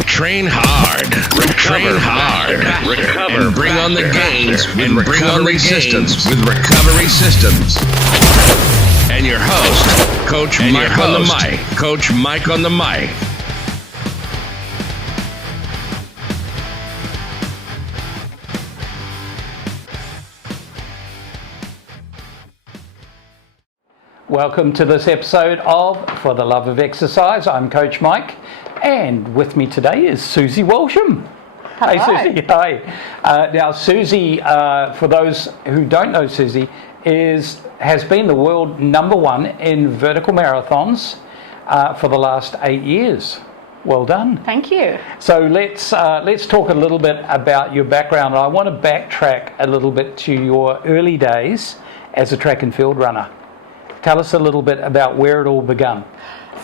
Train hard, train hard, recover, and bring on the gains with recovery systems. And your host, Coach Mike on the mic. Coach Mike on the mic. Welcome to this episode of For the Love of Exercise. I'm Coach Mike, and with me today is Suzy Walsham. Hello. Hey Suzy, hi. Now Suzy, for those who don't know Suzy, has been the world #1 in vertical marathons for the last 8 years. Well done. Thank you. So let's talk a little bit about your background. I want to backtrack a little bit to your early days as a track and field runner. Tell us a little bit about where it all began.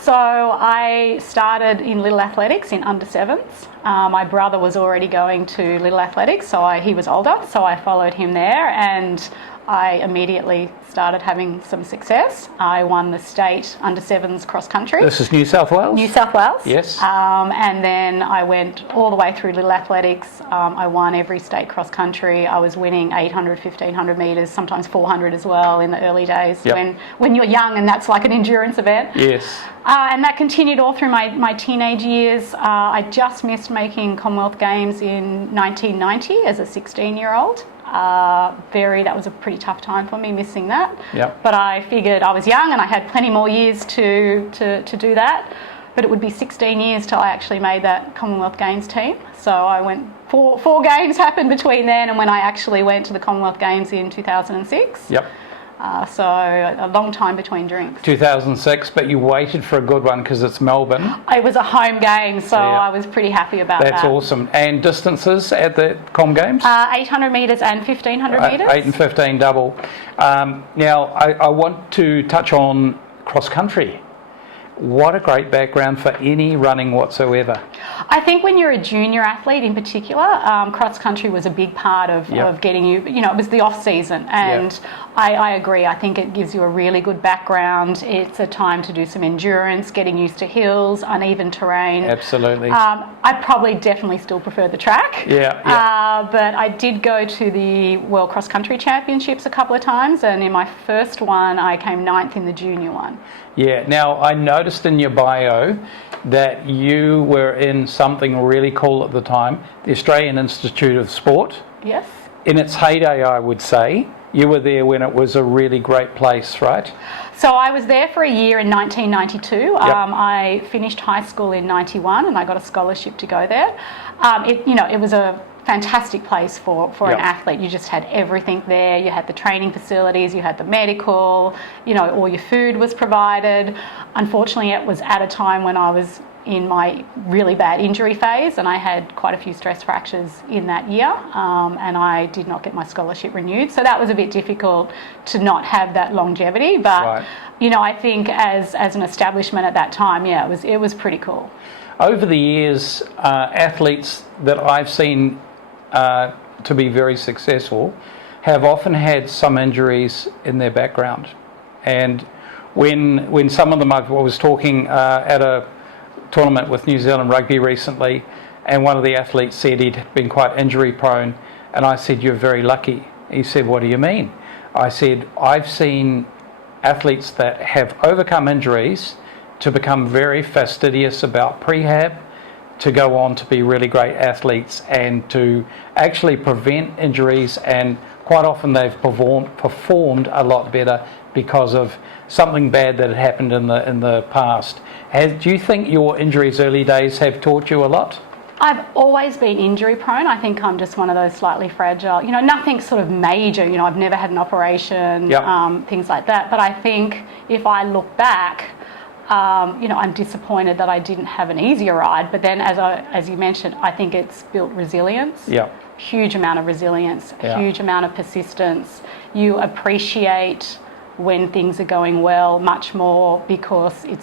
So I started in Little Athletics in under sevens. My brother was already going to Little Athletics, so he was older, so I followed him there, and I immediately started having some success. I won the state under sevens cross country. This is New South Wales? New South Wales. Yes. And then I went all the way through Little Athletics. I won every state cross country. I was winning 800, 1500 metres, sometimes 400 as well in the early days. Yep. When you're young and that's like an endurance event. Yes. And that continued all through my teenage years. I just missed making Commonwealth Games in 1990 as a 16-year-old. That was a pretty tough time for me, missing that. Yep. But I figured I was young and I had plenty more years to do that. But it would be 16 years till I actually made that Commonwealth Games team. So I went, four games happened between then and when I actually went to the Commonwealth Games in 2006. Yep. So a long time between drinks. 2006, but you waited for a good one because it's Melbourne. It was a home game, so Yeah. I was pretty happy about that. That's awesome. And distances at the Com Games? 800 metres and 1500 metres. 8 and 15 double. Now, I want to touch on cross country. What a great background for any running whatsoever. I think when you're a junior athlete in particular, cross country was a big part of getting you, it was the off season, and I agree. I think it gives you a really good background. It's a time to do some endurance, getting used to hills, uneven terrain. Absolutely. I probably definitely still prefer the track. But I did go to the World Cross Country Championships a couple of times, and in my first one I came 9th in the junior one. Yeah, now I noticed in your bio that you were in something really cool at the time, the Australian Institute of Sport. Yes. In its heyday, I would say. You were there when it was a really great place, right? So I was there for a year in 1992. I finished high school in 91 and I got a scholarship to go there. It was a fantastic place for an athlete. You just had everything there. You had the training facilities, you had the medical, all your food was provided. Unfortunately, it was at a time when I was in my really bad injury phase and I had quite a few stress fractures in that year, and I did not get my scholarship renewed. So that was a bit difficult to not have that longevity. But, I think as an establishment at that time, it was pretty cool. Over the years, athletes that I've seen to be very successful have often had some injuries in their background, and when some of them, I was talking at a tournament with New Zealand Rugby recently, and one of the athletes said he'd been quite injury prone, and I said, "You're very lucky." He said, "What do you mean?" I said, "I've seen athletes that have overcome injuries to become very fastidious about prehab, to go on to be really great athletes and to actually prevent injuries, and quite often they've performed a lot better because of something bad that had happened in the past." Do you think your injuries early days have taught you a lot? I've always been injury prone. I think I'm just one of those slightly fragile, nothing sort of major, I've never had an operation, things like that. But I think if I look back, I'm disappointed that I didn't have an easier ride. But then, as you mentioned, I think it's built resilience. Yeah. Huge amount of resilience, huge amount of persistence. You appreciate when things are going well much more because it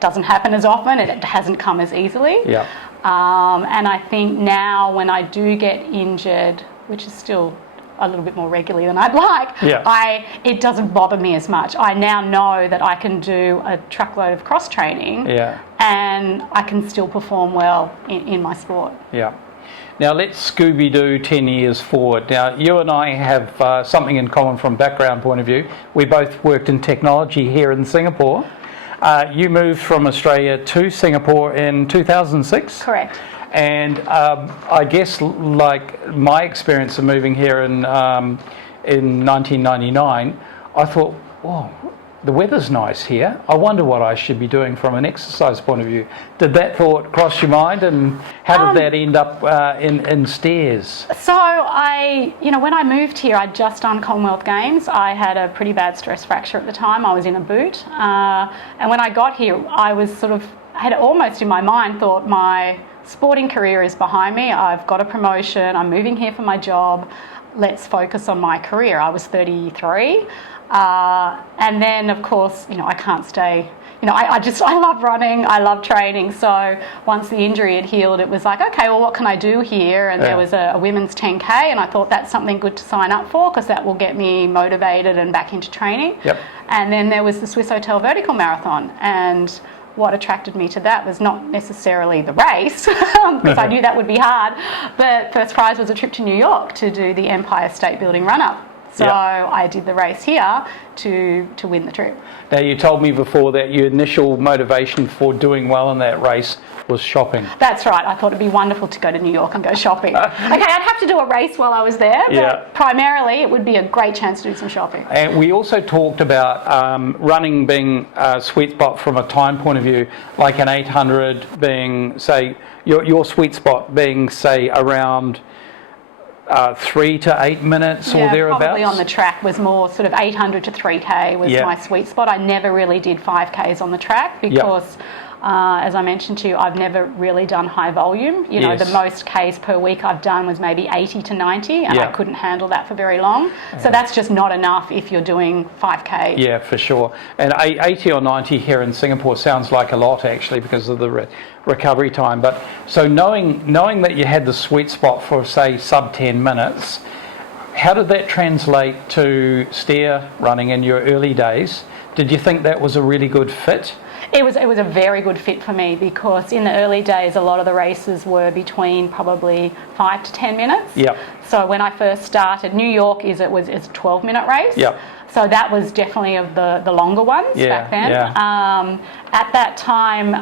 doesn't happen as often, and it hasn't come as easily. Yeah. And I think now when I do get injured, which is still a little bit more regularly than I'd like, Yeah. it doesn't bother me as much. I now know that I can do a truckload of cross training, Yeah. and I can still perform well in my sport. Yeah. Now let's Scooby-Doo 10 years forward. Now you and I have something in common from background point of view. We both worked in technology here in Singapore. You moved from Australia to Singapore in 2006? Correct. And I guess like my experience of moving here in 1999, I thought, whoa, the weather's nice here. I wonder what I should be doing from an exercise point of view. Did that thought cross your mind, and how did that end up in Stairs? So when I moved here, I'd just done Commonwealth Games. I had a pretty bad stress fracture at the time. I was in a boot. And when I got here, I was had almost in my mind thought my sporting career is behind me. I've got a promotion. I'm moving here for my job. Let's focus on my career. I was 33. And then, of course, I can't stay. I love running, I love training. So once the injury had healed, it was like, okay, well, what can I do here? And there was a women's 10K, and I thought that's something good to sign up for because that will get me motivated and back into training. Yep. And then there was the Swiss Hotel Vertical Marathon, and what attracted me to that was not necessarily the race, because I knew that would be hard, but first prize was a trip to New York to do the Empire State Building run-up. So I did the race here to win the trip. Now, you told me before that your initial motivation for doing well in that race was shopping. That's right. I thought it'd be wonderful to go to New York and go shopping. Okay, I'd have to do a race while I was there, but primarily it would be a great chance to do some shopping. And we also talked about running being a sweet spot from a time point of view, like an 800 being, say, your sweet spot being, say, around 3 to 8 minutes or thereabouts? Probably on the track was more sort of 800 to 3K was my sweet spot. I never really did 5Ks on the track because, as I mentioned to you, I've never really done high volume. The most Ks per week I've done was maybe 80 to 90, and I couldn't handle that for very long. So that's just not enough if you're doing 5K. Yeah, for sure. And 80 or 90 here in Singapore sounds like a lot, actually, because of the recovery time. But so knowing that you had the sweet spot for, say, sub 10 minutes, how did that translate to stair running in your early days? Did you think that was a really good fit? It was a very good fit for me because in the early days, a lot of the races were between probably 5 to 10 minutes. Yep. So when I first started, New York it's a 12-minute race. Yep. So that was definitely of the longer ones back then. Yeah. At that time,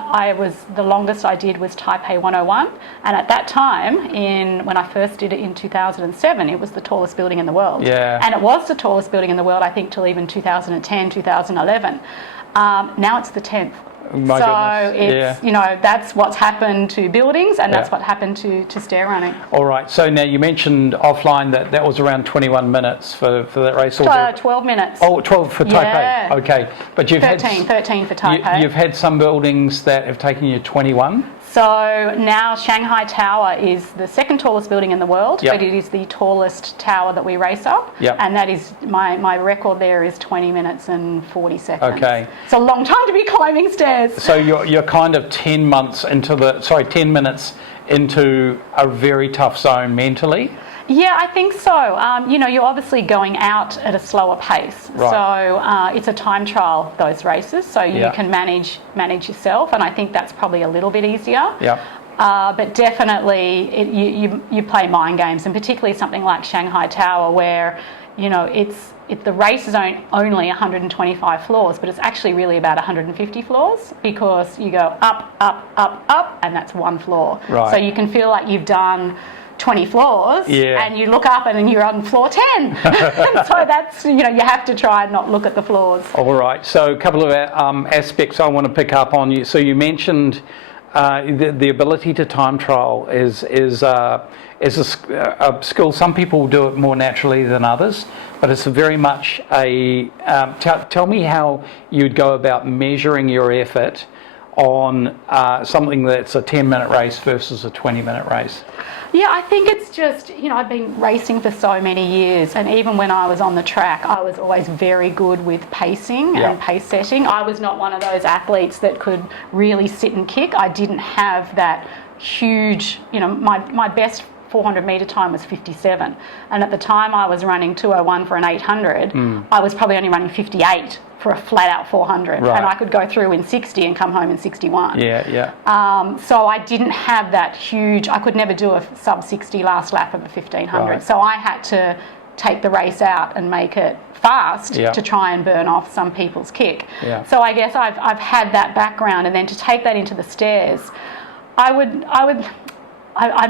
the longest I did was Taipei 101, and at that time, when I first did it in 2007, it was the tallest building in the world. Yeah. And it was the tallest building in the world, I think, till even 2010, 2011. Now it's the 10th. My goodness. It's, that's what's happened to buildings, and that's what happened to stair running. All right. So now you mentioned offline that was around 21 minutes for that race. 12 minutes. Oh, 12 for Taipei. Yeah. Okay. But you've 13 for Taipei. You've had some buildings that have taken you 21. So now Shanghai Tower is the second tallest building in the world, Yep. but it is the tallest tower that we race up. Yep. And that is, my record there is 20 minutes and 40 seconds. Okay. It's a long time to be climbing stairs. So you're kind of 10 minutes into 10 minutes into a very tough zone mentally. Yeah, I think so. You're obviously going out at a slower pace. Right. So it's a time trial, those races, so you can manage yourself, and I think that's probably a little bit easier. Yeah. But definitely you play mind games, and particularly something like Shanghai Tower where, the race is only 125 floors, but it's actually really about 150 floors because you go up, up, up, up, and that's one floor. Right. So you can feel like you've done 20 floors and you look up and then you're on floor 10. So that's, you have to try and not look at the floors. All right. So a couple of aspects I want to pick up on you. So you mentioned the ability to time trial is a skill. Some people do it more naturally than others, but it's very much a... tell me how you'd go about measuring your effort on something that's a 10-minute race versus a 20-minute race. Yeah, I think it's just, I've been racing for so many years, and even when I was on the track, I was always very good with pacing and pace setting. I was not one of those athletes that could really sit and kick. I didn't have that huge, my best 400 metre time was 57. And at the time I was running 2:01 for an 800, I was probably only running 58 for a flat out 400. Right. And I could go through in 60 and come home in 61. So I didn't have that huge, I could never do a sub 60 last lap of a 1500. Right. So I had to take the race out and make it fast to try and burn off some people's kick. So I guess I've had that background, and then to take that into the stairs, I'm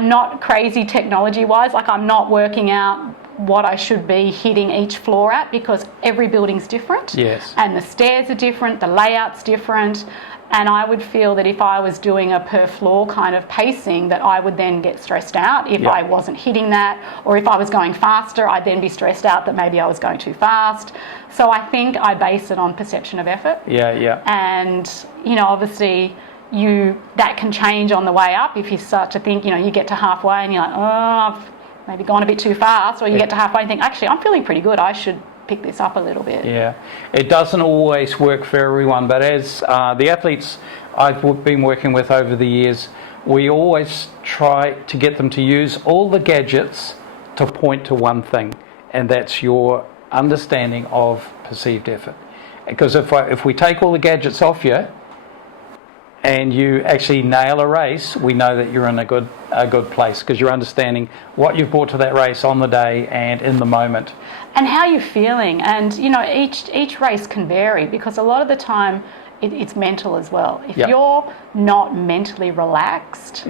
not crazy technology wise, like I'm not working out what I should be hitting each floor at, because every building's different. Yes. And the stairs are different, the layout's different. And I would feel that if I was doing a per floor kind of pacing, that I would then get stressed out if I wasn't hitting that, or if I was going faster, I'd then be stressed out that maybe I was going too fast. So I think I base it on perception of effort. And, you know, obviously that can change on the way up. If you start to think, you know, you get to halfway and you're like, oh, I've maybe gone a bit too fast, or you get to halfway and think, actually, I'm feeling pretty good, I should pick this up a little bit. It doesn't always work for everyone, but as the athletes I've been working with over the years, we always try to get them to use all the gadgets to point to one thing, and that's your understanding of perceived effort. Because if we take all the gadgets off you and you actually nail a race, we know that you're in a good place, because you're understanding what you've brought to that race on the day and in the moment. And how you're feeling. And, you know, each race can vary, because a lot of the time it's mental as well. If you're not mentally relaxed,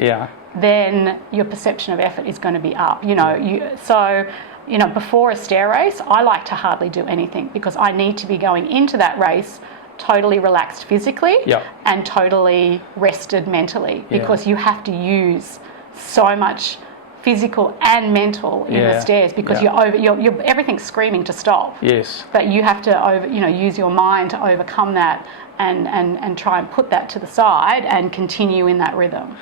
then your perception of effort is going to be up. You know, before a stair race, I like to hardly do anything, because I need to be going into that race totally relaxed physically and totally rested mentally, because you have to use so much physical and mental in the stairs, because you're everything's screaming to stop. But you have to use your mind to overcome that and try and put that to the side and continue in that rhythm.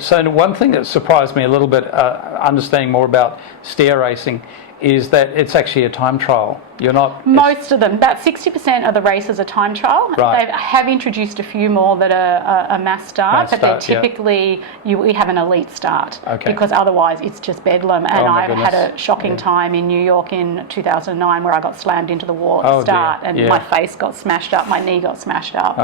So one thing that surprised me a little bit, understanding more about stair racing, is that it's actually a time trial. You're not... Most of them. About 60% of the races are time trial. Right. They have introduced a few more that are a mass start, but they're typically, we have an elite start. Because otherwise it's just bedlam. And I've had a shocking time in New York in 2009 where I got slammed into the wall at the start, and my face got smashed up, my knee got smashed up.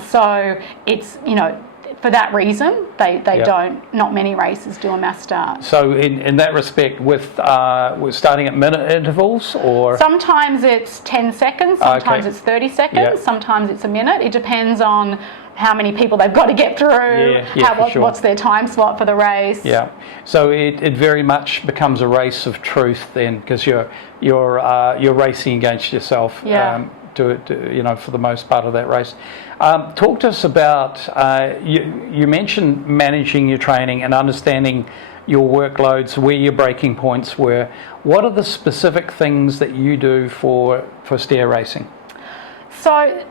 So it's, you know, for that reason, they don't. Not many races do a mass start. So in that respect, with starting at minute intervals, or sometimes it's 10 seconds, sometimes it's 30 seconds, sometimes it's a minute. It depends on how many people they've got to get through, what's their time slot for the race. So it very much becomes a race of truth then, because you're racing against yourself. For the most part of that race. Talk to us about, you mentioned managing your training and understanding your workloads, where your breaking points were. What are the specific things that you do for stair racing? So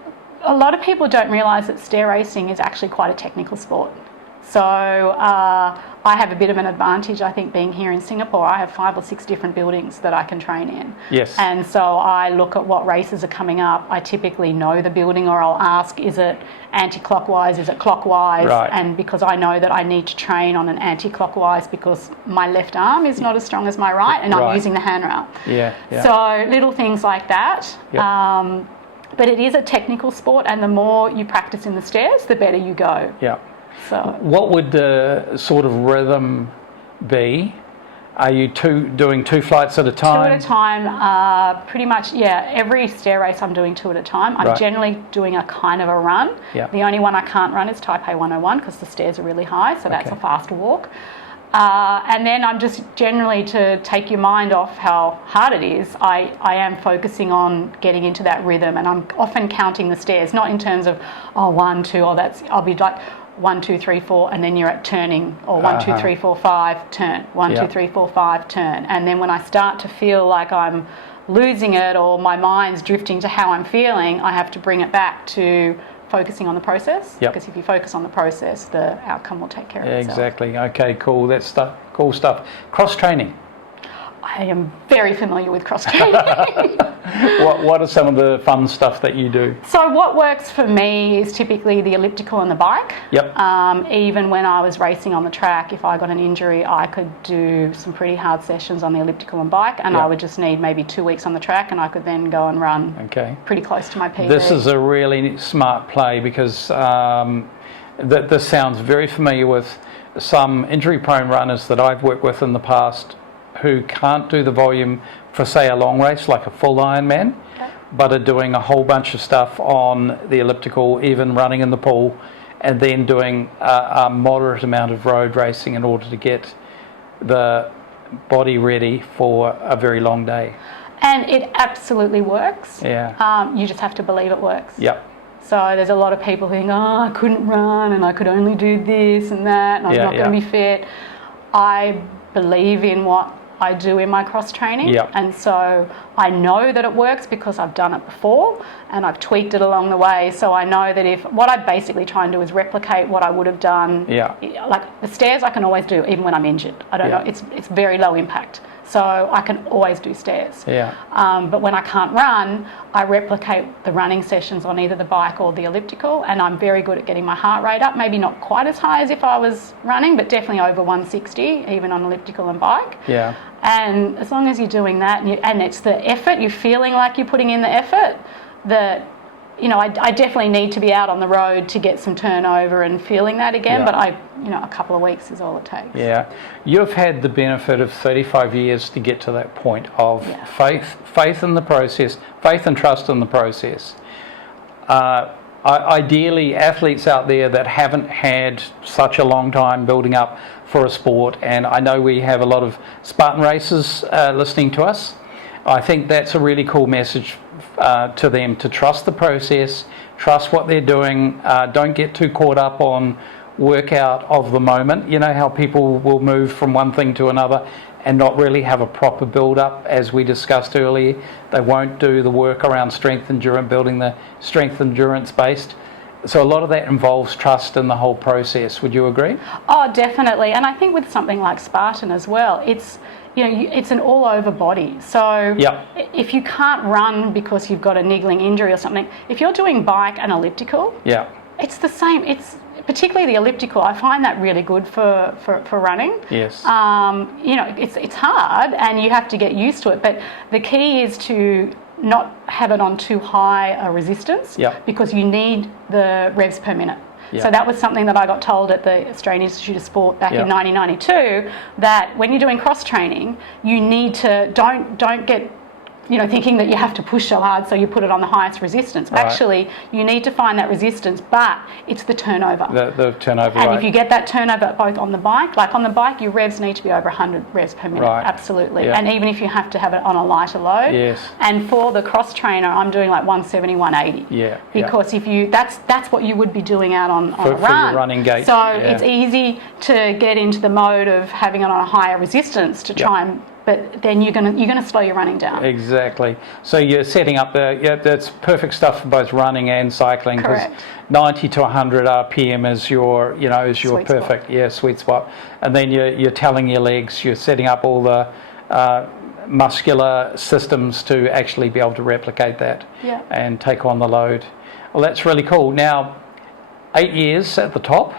a lot of people don't realise that stair racing is actually quite a technical sport. So I have a bit of an advantage, I think, being here in Singapore. I have 5 or 6 different buildings that I can train in. And so I look at what races are coming up. I typically know the building, or I'll ask, is it anti-clockwise, is it clockwise? And because I know that I need to train on an anti-clockwise, because my left arm is not as strong as my right, and I'm using the handrail. So little things like that. But it is a technical sport, and the more you practice in the stairs, the better you go. So what would the sort of rhythm be? Are you doing 2 flights at a time? 2 at a time, pretty much, every stair race I'm doing 2 at a time. I'm generally doing a kind of a run. The only one I can't run is Taipei 101, because the stairs are really high, so that's a fast walk. And then I'm just generally, to take your mind off how hard it is, I am focusing on getting into that rhythm, and I'm often counting the stairs, not in terms of, 1, 2, I'll be like 1, 2, 3, 4, and then you're at turning, or 1, 2, 3, 4, 5, turn, 1, 2, 3, 4, 5, turn. And then when I start to feel like I'm losing it, or my mind's drifting to how I'm feeling, I have to bring it back to focusing on the process, because if you focus on the process, the outcome will take care of itself. Exactly. Okay, cool. That's cool stuff. Cross training. I am very familiar with cross training. What are some of the fun stuff that you do? So what works for me is typically the elliptical and the bike. Yep. Even when I was racing on the track, if I got an injury, I could do some pretty hard sessions on the elliptical and bike, and Yep. I would just need maybe 2 weeks on the track, and I could then go and run Okay. pretty close to my PB. This is a really smart play because this sounds very familiar with some injury-prone runners that I've worked with in the past who can't do the volume for, say, a long race like a full Ironman, but are doing a whole bunch of stuff on the elliptical, even running in the pool, and then doing a moderate amount of road racing in order to get the body ready for a very long day. And it absolutely works. Yeah. You just have to believe it works. Yep. So there's a lot of people who think, oh, I couldn't run and I could only do this and that and I'm not going to be fit. I believe in what I do in my cross training, Yep. and so I know that it works because I've done it before and I've tweaked it along the way. So I know that if what I basically try and do is replicate what I would have done. Yeah. Like the stairs, I can always do even when I'm injured. I don't know. It's very low impact, so I can always do stairs. Yeah. But when I can't run, I replicate the running sessions on either the bike or the elliptical, and I'm very good at getting my heart rate up. Maybe not quite as high as if I was running, but definitely over 160, even on elliptical and bike. Yeah. And as long as you're doing that, and it's the effort, you're feeling like you're putting in the effort, that, you know, I definitely need to be out on the road to get some turnover and feeling that again, but a couple of weeks is all it takes. Yeah. You've had the benefit of 35 years to get to that point of faith in the process, faith and trust in the process. Ideally, athletes out there that haven't had such a long time building up for a sport, and I know we have a lot of Spartan racers listening to us, I think that's a really cool message to them, to trust the process, trust what they're doing, don't get too caught up on workout of the moment. You know how people will move from one thing to another and not really have a proper build-up, as we discussed earlier. They won't do the work around strength endurance, building the strength endurance based. So a lot of that involves trust in the whole process. Would you agree? Oh, definitely. And I think with something like Spartan as well, it's, you know, it's an all-over body. So if you can't run because you've got a niggling injury or something, if you're doing bike and elliptical, it's the same. It's particularly the elliptical. I find that really good for running. Yes. You know, it's hard and you have to get used to it. But the key is to not have it on too high a resistance because you need the revs per minute. So that was something that I got told at the Australian Institute of Sport back in 1992, that when you're doing cross training, you need to don't get, you know, thinking that you have to push so hard so you put it on the highest resistance. Right. Actually, you need to find that resistance, but it's the turnover. The turnover, and if you get that turnover both on the bike, like on the bike, your revs need to be over 100 revs per minute, absolutely. And even if you have to have it on a lighter load. And for the cross trainer, I'm doing like 170, 180. Because if you, that's what you would be doing out on a run. For your running gait. So it's easy to get into the mode of having it on a higher resistance to try and, but then you're gonna slow your running down. Exactly. So you're setting up that's perfect stuff for both running and cycling. Correct. 90 to 100 RPM is your, you know, is your Sweet perfect spot. Sweet spot. And then you're telling your legs, you're setting up all the muscular systems to actually be able to replicate that and take on the load. Well, that's really cool. Now, 8 years at the top,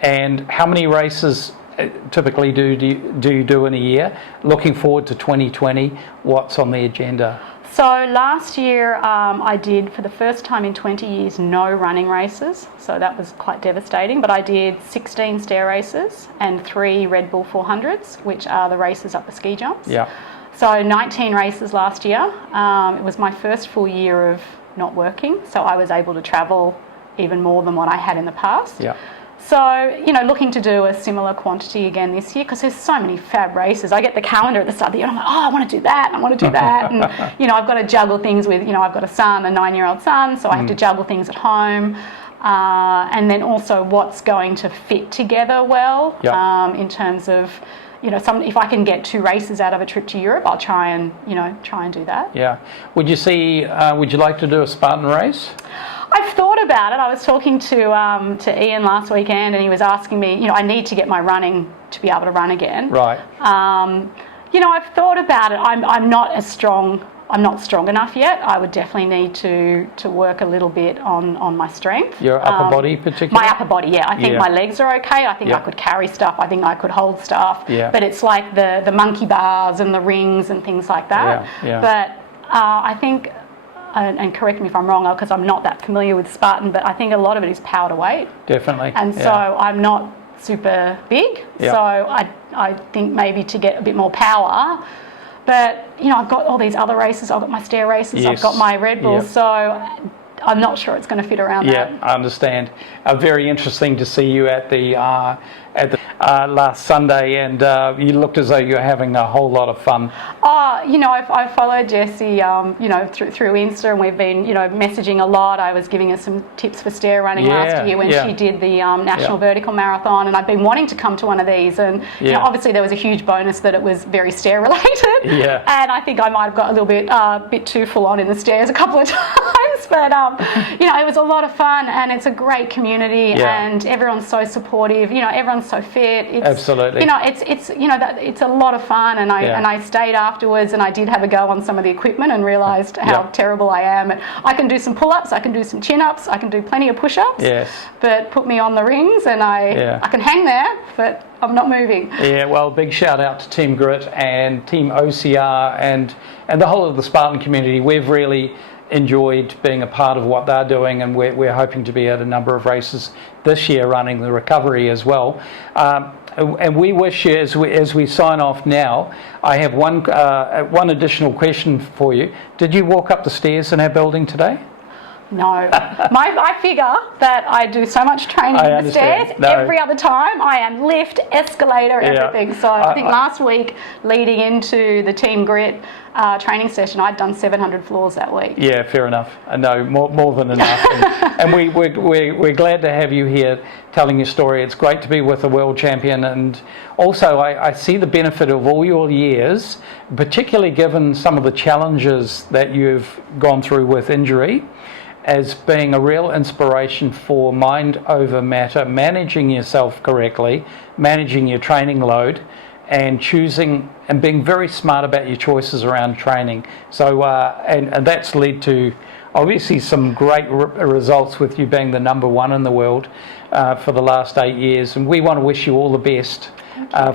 and how many races typically do you do in a year? Looking forward to 2020, what's on the agenda? So last year I did, for the first time in 20 years, no running races. So that was quite devastating. But I did 16 stair races and 3 Red Bull 400s, which are the races up the ski jumps. So 19 races last year. It was my first full year of not working. So I was able to travel even more than what I had in the past. So, you know, looking to do a similar quantity again this year, because there's so many fab races. I get the calendar at the start of the year and I'm like, oh, I want to do that, I want to do that. And, you know, I've got to juggle things with, you know, I've got a son, a 9-year-old son, so I have to juggle things at home. And then also what's going to fit together well in terms of, you know, if I can get 2 races out of a trip to Europe, I'll try and do that. Would you like to do a Spartan race? I've thought about it. I was talking to Ian last weekend, and he was asking me, you know, I need to get my running to be able to run again. Right. I've thought about it. I'm not as strong. I'm not strong enough yet. I would definitely need to work a little bit on my strength. Your upper body particularly? My upper body, yeah. I think my legs are okay. I think I could carry stuff. I think I could hold stuff. Yeah. But it's like the monkey bars and the rings and things like that. Yeah. But I think, and correct me if I'm wrong because I'm not that familiar with Spartan, but I think a lot of it is power to weight. Definitely. And so I'm not super big. Yeah. So I think maybe to get a bit more power. But, I've got all these other races. I've got my stair races. Yes. I've got my Red Bull. Yep. So I'm not sure it's going to fit around that. Yeah, I understand. Very interesting to see you at the last Sunday, and you looked as though you were having a whole lot of fun. I followed Jessie, through Insta, and we've been, messaging a lot. I was giving her some tips for stair running last year when she did the National Vertical Marathon, and I've been wanting to come to one of these. And obviously there was a huge bonus that it was very stair related. Yeah. And I think I might have got a little bit too full on in the stairs a couple of times, but it was a lot of fun, and it's a great community, and everyone's so supportive. Everyone's so fit. It's, absolutely. It's a lot of fun, and I stayed afterwards, and I did have a go on some of the equipment and realised how terrible I am. And I can do some pull-ups, I can do some chin-ups, I can do plenty of push-ups. Yes. But put me on the rings, and I can hang there, but I'm not moving. Yeah, well, big shout out to Team Grit and Team OCR and the whole of the Spartan community. We've really enjoyed being a part of what they're doing, and we're hoping to be at a number of races this year running the recovery as well. And we wish you, as we sign off now, I have one additional question for you. Did you walk up the stairs in our building today? No. I figure that I do so much training in the stairs. Every other time I am lift, escalator, everything. So I think last week, leading into the Team Grit training session, I'd done 700 floors that week. Yeah, fair enough. No, more than enough. And we're glad to have you here telling your story. It's great to be with a world champion, and also I see the benefit of all your years, particularly given some of the challenges that you've gone through with injury, as being a real inspiration for mind over matter, managing yourself correctly, managing your training load, and choosing and being very smart about your choices around training. So, and that's led to obviously some great results with you being the #1 in the world for the last 8 years. And we want to wish you all the best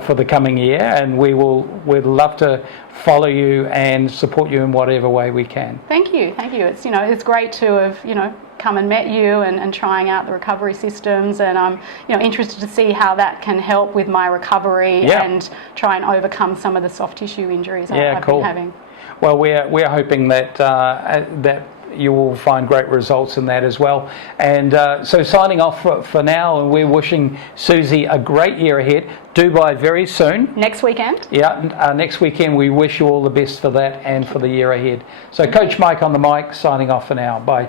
for the coming year, and we'd love to follow you and support you in whatever way we can. Thank you. It's it's great to have come and met you and trying out the recovery systems, and I'm interested to see how that can help with my recovery and try and overcome some of the soft tissue injuries I've been having. Well, we're hoping that that you will find great results in that as well. And so signing off for now, and we're wishing Suzy a great year ahead. Dubai very soon. Next weekend? Yeah, next weekend. We wish you all the best for that and for the year ahead. So Coach Mike on the mic, signing off for now. Bye.